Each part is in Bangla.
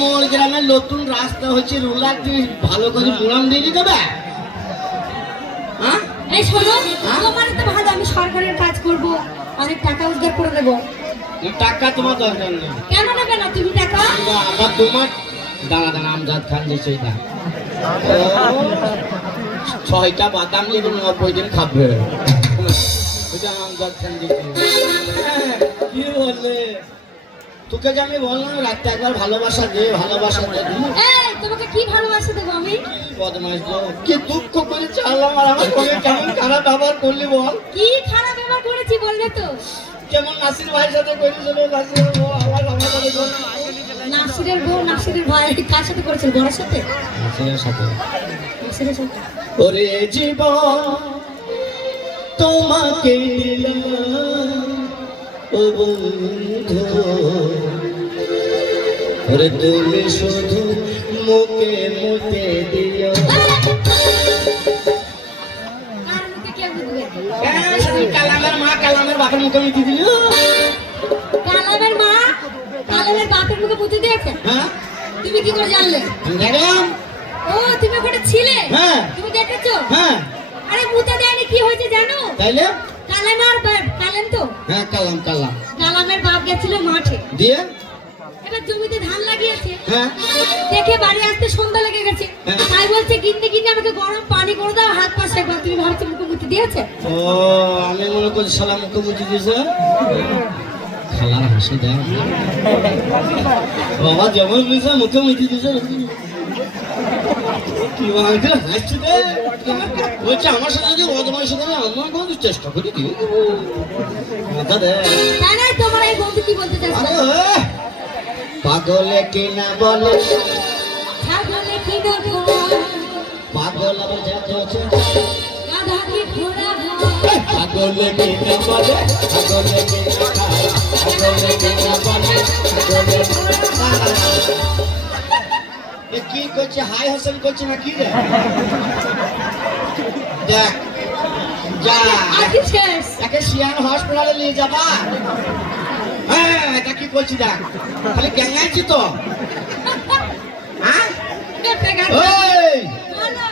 মোর গ্রামের নতুন রাস্তা হচ্ছে রুলার, তুই ভালো করে বুড়াম দিয়ে দিতে হবে। হ্যাঁ এই শোনো, তোমার তো ভালো, আমি সরকারের কাজ করব, অনেক টাকা উদ্ধার করে দেবো। টাকা তোমার দরকার নেই। কেন নেবে না তুমি টাকা? আবার তোমার দাঁড়া দাঁড়া আমজাদ খান দিচ্ছে এটা 6টা বাদাম নিয়ে 90 দিন খাবে। এটা আমজাদ খান দিচ্ছে। কি বললে তোকে যে আমি বললাম রাতটা একবার ভালোবাসা দে, ভালোবাসা দে। এই তোমাকে কি ভালোবাসা দেবো আমি? বদমাইশ লোক, কি দুঃখ করে চালাম আর আমার সঙ্গে কেমন খারাপ ব্যবহার করলি বল। কি খারাপ ব্যবহার করেছি বললে তো? যেমন নাসির ভাইয়ের সাথে করেছিল, নাসিরের বউ আমার সাথে করলো। নাসিরের বউ নাসিরের ভাই কার সাথে করেছিল? বড়ের সাথে? নাসিরের সাথে। নাসিরের সাথে। ওরে জীবন তোমাকে দিলাম ও বন্ধু, ওরে তুমি শুধু মুখে মুখে দিও। আর মুখে কে বুঝবে? কালামের মা কালামের বাপের মুখে মুখে দিল। কালামের মা কালামের বাপের মুখে মুতে দিয়েছে? হ্যাঁ তুমি কি করে জানলে? দেখলাম। ও তুমি ওখানে ছিলে? হ্যাঁ তুমি দেখেছো? হ্যাঁ আরে মুতে দেয়নি, কি হয়েছে জানো? তাইলে কালামের বাপ, কালাম তো হ্যাঁ কালাম কালাম কালামের বাপ গেছিল মাঠে, দিয়ে এবার জমিতে ধান লাগিয়েছে, হ্যাঁ দেখে বাড়ি আসতে সন্ধ্যা লেগে গেছে, হ্যাঁ। তাই বলছে কিনতে কিনতে আমাকে গরম পানি করে দাও, হাত পা সেকবার। তুমি ভাবছো মুখে মুতে দিয়েছে? ও আমি মনে করছি শালা মুখে মুখে দিয়েছে। খালার হাসি দেয় বাবা, যেমন বুঝছে মুখে মুখে দিয়েছে। কি বলছে হাসছে রে, বলছে আমার সাথে যে বদমাইশি করে আমার কোনো চেষ্টা করি দিয়ে দেবো। মাথা দেয় না না, তোমার এই বন্ধু কি বলতে চাচ্ছ? পাগলে কিনা বলে, ছাগলে কি না খায়, পাগল আবার যাতে হচ্ছে গাধা কি ঘোড়া হয়। পাগলে কিনা বলে, পাগলে কিনা খায়, পাগলে কিনা বলে, পাগলে এ কি করছে? হাই হাসান করছে না কি রে? দেখ যা আজকে শেষ। একে শিয়ান হসপিটালে নিয়ে যাবা। হ্যাঁ এটা কি করছি দেখ, খালি গ্যাঙ্গাইছি তো। হ্যাঁ ওই বলো,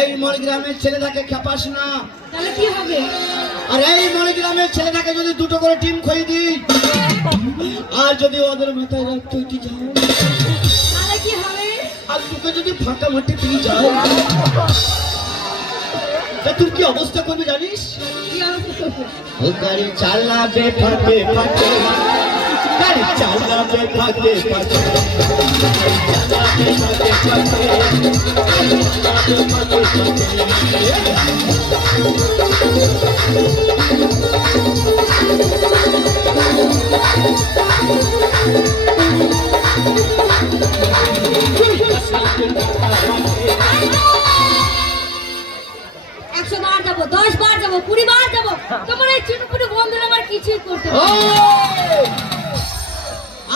এই মরিগ্রামের ছেলেটাকে খেপাস না। তাহলে কি হবে? আর এই মরিগ্রামের ছেলেটাকে যদি দুটো করে টিম খই দিই, আর যদি ওদের মাথায় রক্ত উঠে যায়, তাহলে কি হবে? আর তোকে যদি ফাঁকা মাঠে দিয়ে যায়, তা তুই কি অবস্থা করবি জানিস? কি অবস্থা করবে? ও গাড়ি চালাবে ফাঁকে ফাঁকে, গাড়ি চালাবে ফাঁকে ফাঁকে, চালাবে ফাঁকে ফাঁকে, চালাবে একশো বার যাবো, 10 বার যাবো, 20 বার যাবো, তোমার এই ছোট বন্ধুরা আমার কিছুই করতে পারে না।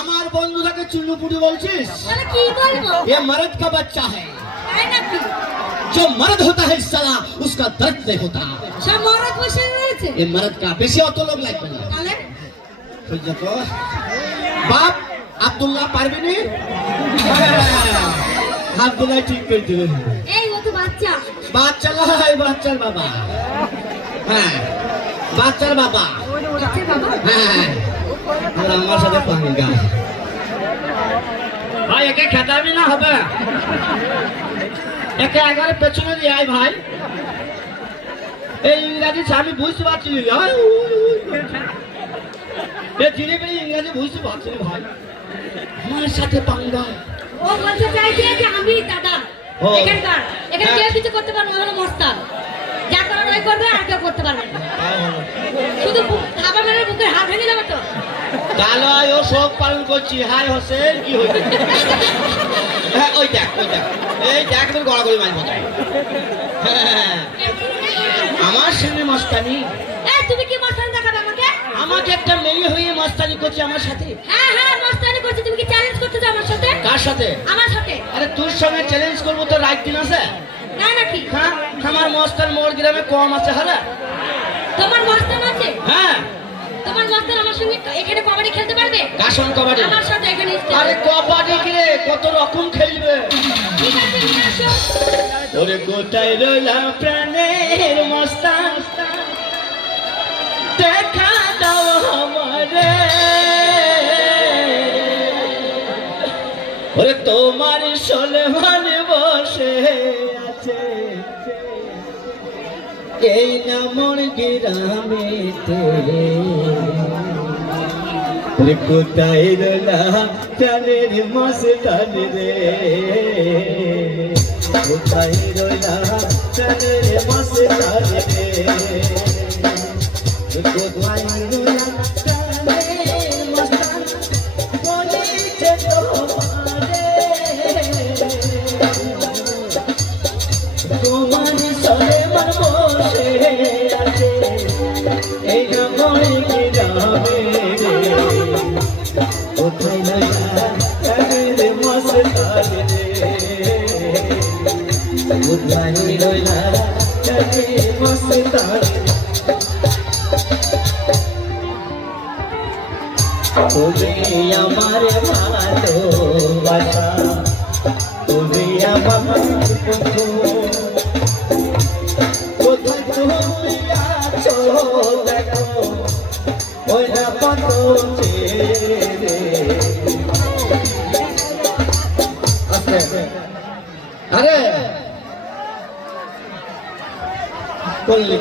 আমার বন্ধুটাকে চুন্নুপুটি বলছিস? তাহলে কি বলবো? ये मर्द का बच्चा है, তাই নাকি? जो मर्द होता है साला उसका दर्द नहीं होता। সব মরাদ বসে রয়েছে। ये मर्द का বেশি অত লোক লাগবে না। তাহলে বুঝছো তো? বাপ আব্দুল্লাহ পারবি নি? আব্দুল্লাহ ঠিক করে দিলেন। এই ও তো বাচ্চা। বাচ্চা নয়, বাচ্চার বাবা। হ্যাঁ বাচ্চার বাবা। বাচ্চার বাবা? হ্যাঁ আর আমার সাথে পাঙ্গা। ভাই একে খেতাবি না হবে, একে একবারে পেছনে দিয়ে আয় ভাই। এই ইংরাজি আমি বুঝতে পারছি না, ধীরে ধীরে ইংরাজি বুঝতে পারছি না ভাই। আমার সাথে পাঙ্গা। ও বলতে চাইছে যে আমি দাদা ও। এখানকার, এখানে হ্যাঁ। কেউ কিছু করতে পারবে না, হলো মস্তান। যা করার ওই করবে, আর কেউ করতে পারবে না। শুধু থাবা মেরে বুকের হাত ভেঙে যাবে তো। তাহলে ও শোক পালন করছি। হাই হোসেন কি হয়েছে? হ্যাঁ ওই দেখ এই দেখ তোর গড়াগড়ি মাছ বোঝায়। হ্যাঁ আমার সঙ্গে মস্তানি। এই তুমি কি মস্তানি দেখাবে আমাকে? আমাকে একটা মেয়ে হয়ে মস্তানি করছে আমার সাথে। হ্যাঁ হ্যাঁ মস্তানি করছে। তুমি কি চ্যালেঞ্জ করতে চাও আমার সাথে? কার সাথে? আমার সাথে। আরে তোর সঙ্গে চ্যালেঞ্জ করবো তো রাইট দিন আছে? না নাকি? হ্যাঁ আমার মস্তান মোর গ্রামে কম আছে। হ্যাঁ তোমার মস্তান আছে? হ্যাঁ তোমার মাস্টার আমার সঙ্গে এখানে কবাডি খেলতে পারবে? কাশন কবাডি। আমার সাথে এখানে আসতে আরে হবে। কবাডি রে কত রকম খেলবে। ঠিক আছে নিয়ে আসো। ওরে কোথায় রইলা প্রাণের মস্তান, দেখা দাও আমারে। ওরে তোমার সলমান বসে আছে এই নামর গ্রামেতে। ওরে কোথায় রইলা প্রাণের মস্তান রে, কোথায় রইলা প্রাণের মস্তান রে, কোথায় রইলা প্রাণের মস্তান বলেছে তোমারে। তোমার সলমান বসে আছে এই নামর গ্রামে, কোথায় রইলা প্রাণের মস্তান রে, কোথায় রইলা প্রাণের মস্তান রে। তুমি আমার ভালোবাসা, তুমি আমার বন্ধু, কোথায় তুমি আছো দেখো ওই না কত ছেড়ে। আরে করলি